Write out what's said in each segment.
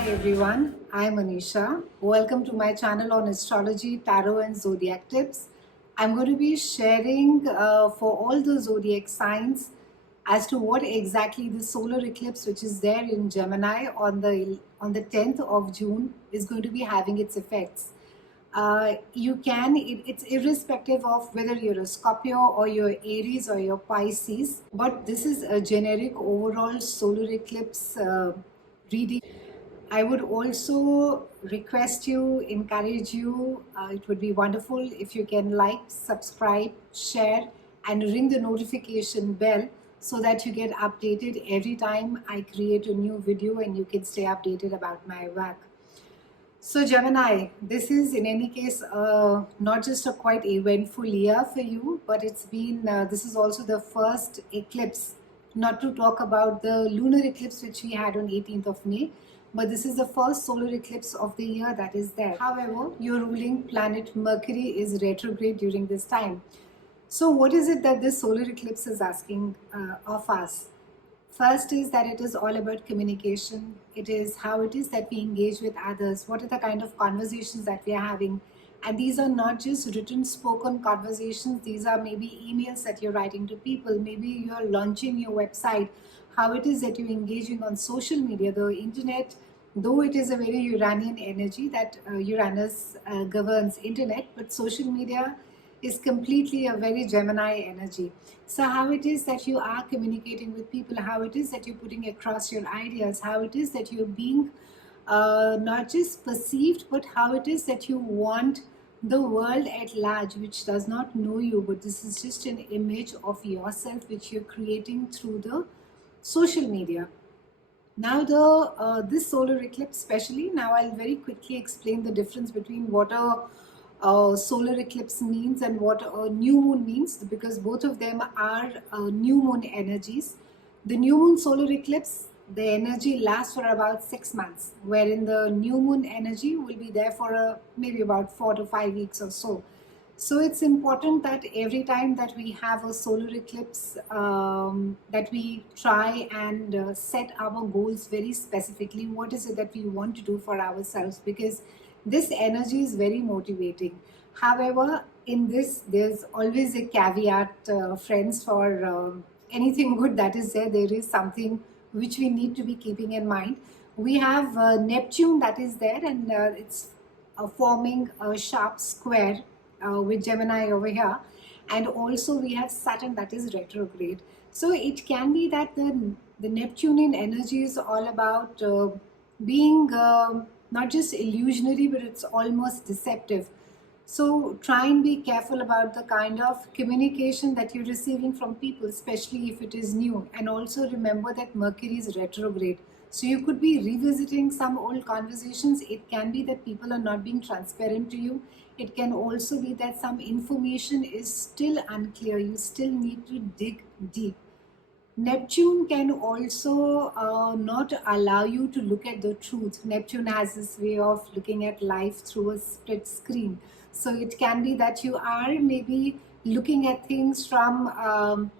Hi everyone, I'm Anisha. Welcome to my channel on astrology, tarot, and zodiac tips. I'm going to be sharing for all the zodiac signs as to what exactly the solar eclipse, which is there in Gemini on the 10th of June, is going to be having its effects. It's irrespective of whether you're a Scorpio or you're Aries or you're Pisces, but this is a generic overall solar eclipse reading. I would also request you, encourage you, it would be wonderful if you can like, subscribe, share, and ring the notification bell so that you get updated every time I create a new video and you can stay updated about my work. So Gemini, this is in any case not just a quite eventful year for you, but this is also the first eclipse, not to talk about the lunar eclipse which we had on 18th of May, but this is the first solar eclipse of the year that is there. However, your ruling planet Mercury is retrograde during this time. So what is it that this solar eclipse is asking of us? First is that it is all about communication. It is how it is that we engage with others. What are the kind of conversations that we are having? And these are not just written, spoken conversations. These are maybe emails that you're writing to people. Maybe you're launching your website. How it is that you're engaging on social media, the internet, though it is a very Uranian energy that Uranus governs internet, but social media is completely a very Gemini energy. So how it is that you are communicating with people, how it is that you're putting across your ideas, how it is that you're being not just perceived, but how it is that you want the world at large, which does not know you, but this is just an image of yourself which you're creating through the social media. Now this solar eclipse especially, now I'll very quickly explain the difference between what a solar eclipse means and what a new moon means, because both of them are new moon energies. The new moon solar eclipse, the energy lasts for about 6 months, wherein the new moon energy will be there for maybe about 4 to 5 weeks or so. So it's important that every time that we have a solar eclipse, that we try and set our goals very specifically. What is it that we want to do for ourselves? Because this energy is very motivating. However, in this, there's always a caveat, friends, for anything good that is there, there is something which we need to be keeping in mind. We have Neptune that is there, and it's forming a sharp square with Gemini over here, and also we have Saturn that is retrograde. So it can be that the Neptunian energy is all about being not just illusionary, but it's almost deceptive. So try and be careful about the kind of communication that you're receiving from people, especially if it is new. And also remember that Mercury is retrograde. So you could be revisiting some old conversations. It can be that people are not being transparent to you. It can also be that some information is still unclear. You still need to dig deep. Neptune can also not allow you to look at the truth. Neptune has this way of looking at life through a split screen. So it can be that you are maybe looking at things from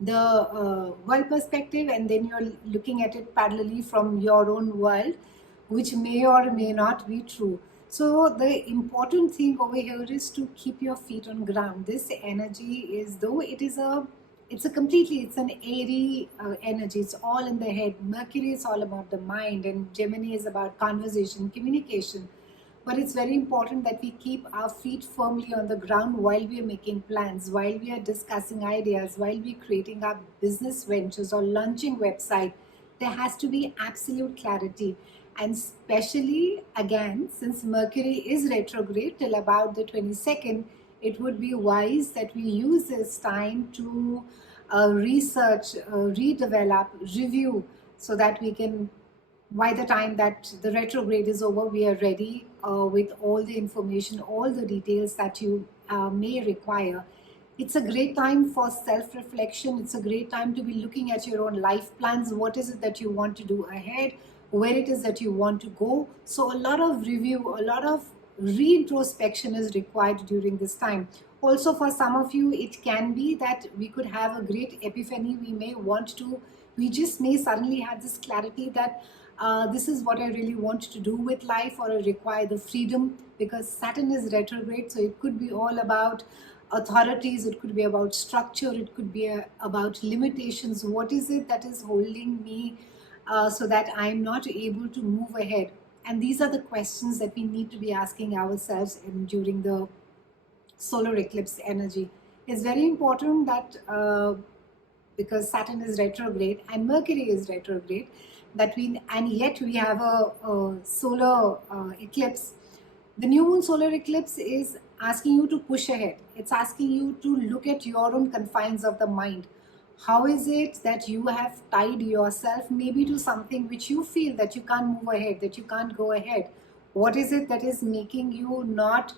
the world perspective, and then you're looking at it parallelly from your own world, which may or may not be true. So the important thing over here is to keep your feet on ground. This energy is, though it's an airy energy. It's all in the head. Mercury is all about the mind, and Gemini is about conversation, communication. But it's very important that we keep our feet firmly on the ground while we are making plans, while we are discussing ideas, while we're creating our business ventures or launching website. There has to be absolute clarity. And especially, again, since Mercury is retrograde till about the 22nd, it would be wise that we use this time to research, redevelop, review, so that we can, by the time that the retrograde is over, we are ready with all the information, all the details that you may require. It's a great time for self-reflection. It's a great time to be looking at your own life plans. What is it that you want to do ahead? Where it is that you want to go? So a lot of review, a lot of reintrospection is required during this time. Also, for some of you, it can be that we could have a great epiphany. We just may suddenly have this clarity that this is what I really want to do with life, or I require the freedom, because Saturn is retrograde. So it could be all about authorities, it could be about structure, it could be about limitations. What is it that is holding me so that I'm not able to move ahead? And these are the questions that we need to be asking ourselves during the solar eclipse energy. It's very important that because Saturn is retrograde and Mercury is retrograde, that we, and yet we have a solar eclipse. The new moon solar eclipse is asking you to push ahead. It's asking you to look at your own confines of the mind. How is it that you have tied yourself maybe to something which you feel that you can't move ahead, that you can't go ahead? What is it that is making you not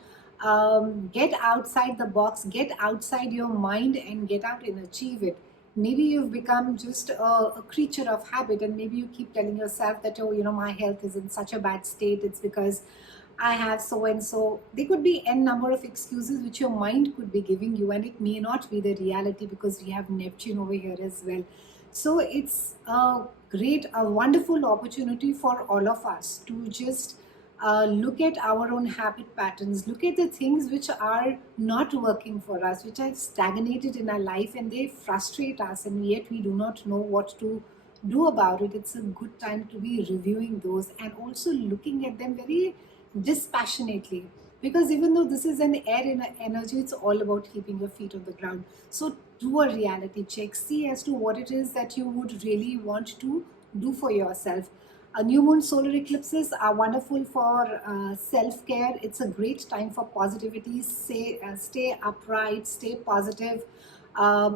get outside the box, get outside your mind and get out and achieve it? Maybe you've become just a creature of habit, and maybe you keep telling yourself that, oh, my health is in such a bad state, it's because I have so and so. There could be n number of excuses which your mind could be giving you, and it may not be the reality, because we have Neptune over here as well. So it's a wonderful opportunity for all of us to just look at our own habit patterns, look at the things which are not working for us, which have stagnated in our life, and they frustrate us, and yet we do not know what to do about it. It's a good time to be reviewing those and also looking at them very dispassionately, because even though this is an energy, it's all about keeping your feet on the ground. So do a reality check, see as to what it is that you would really want to do for yourself. New moon solar eclipses are wonderful for self-care. It's a great time for positivity. Stay upright, stay positive.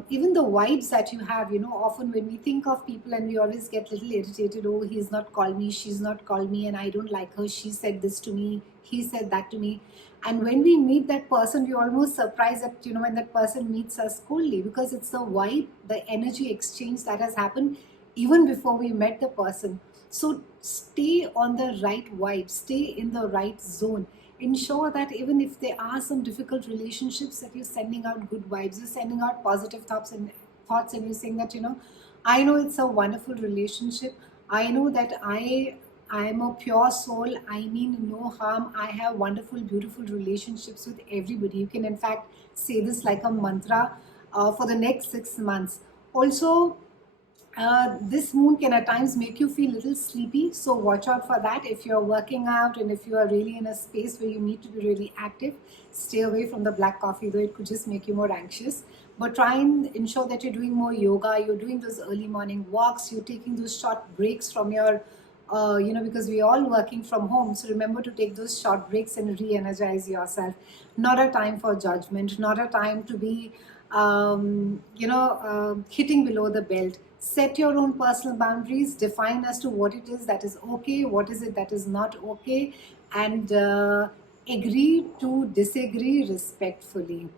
Even the vibes that you have, often when we think of people and we always get a little irritated, oh, he's not called me, she's not called me, and I don't like her, she said this to me, he said that to me. And when we meet that person, we're almost surprised that, when that person meets us coldly, because it's the vibe, the energy exchange that has happened even before we met the person. So stay on the right vibe, stay in the right zone. Ensure that even if there are some difficult relationships, that you're sending out good vibes, you're sending out positive thoughts, and you're saying that, I know it's a wonderful relationship. I know that I am a pure soul. I mean no harm. I have wonderful, beautiful relationships with everybody. You can in fact say this like a mantra for the next 6 months. Also, this moon can at times make you feel a little sleepy, so watch out for that. If you're working out and if you are really in a space where you need to be really active, stay away from the black coffee, though it could just make you more anxious. But try and ensure that you're doing more yoga, you're doing those early morning walks, you're taking those short breaks from your because we're all working from home. So remember to take those short breaks and re-energize yourself. Not a time for judgment, not a time to be hitting below the belt. Set your own personal boundaries, define as to what it is that is okay, what is it that is not okay, and agree to disagree respectfully.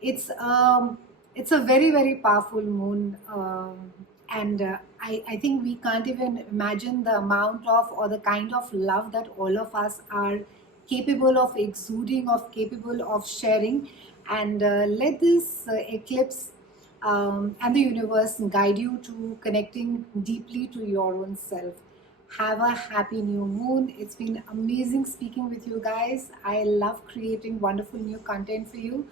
It's a very, very powerful moon, and I think we can't even imagine the amount of, or the kind of love that all of us are capable of exuding, capable of sharing. And let this eclipse and the universe guide you to connecting deeply to your own self. Have a happy new moon. It's been amazing speaking with you guys. I love creating wonderful new content for you,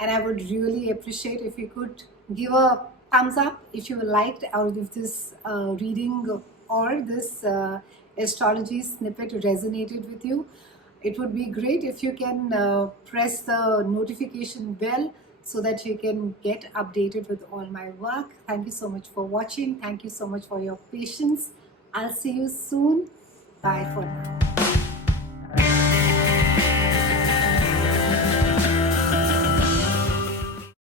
and I would really appreciate if you could give a thumbs up if you liked, or if this reading or this astrology snippet resonated with you. It would be great if you can press the notification bell so that you can get updated with all my work. Thank you so much for watching. Thank you so much for your patience. I'll see you soon. Bye for now.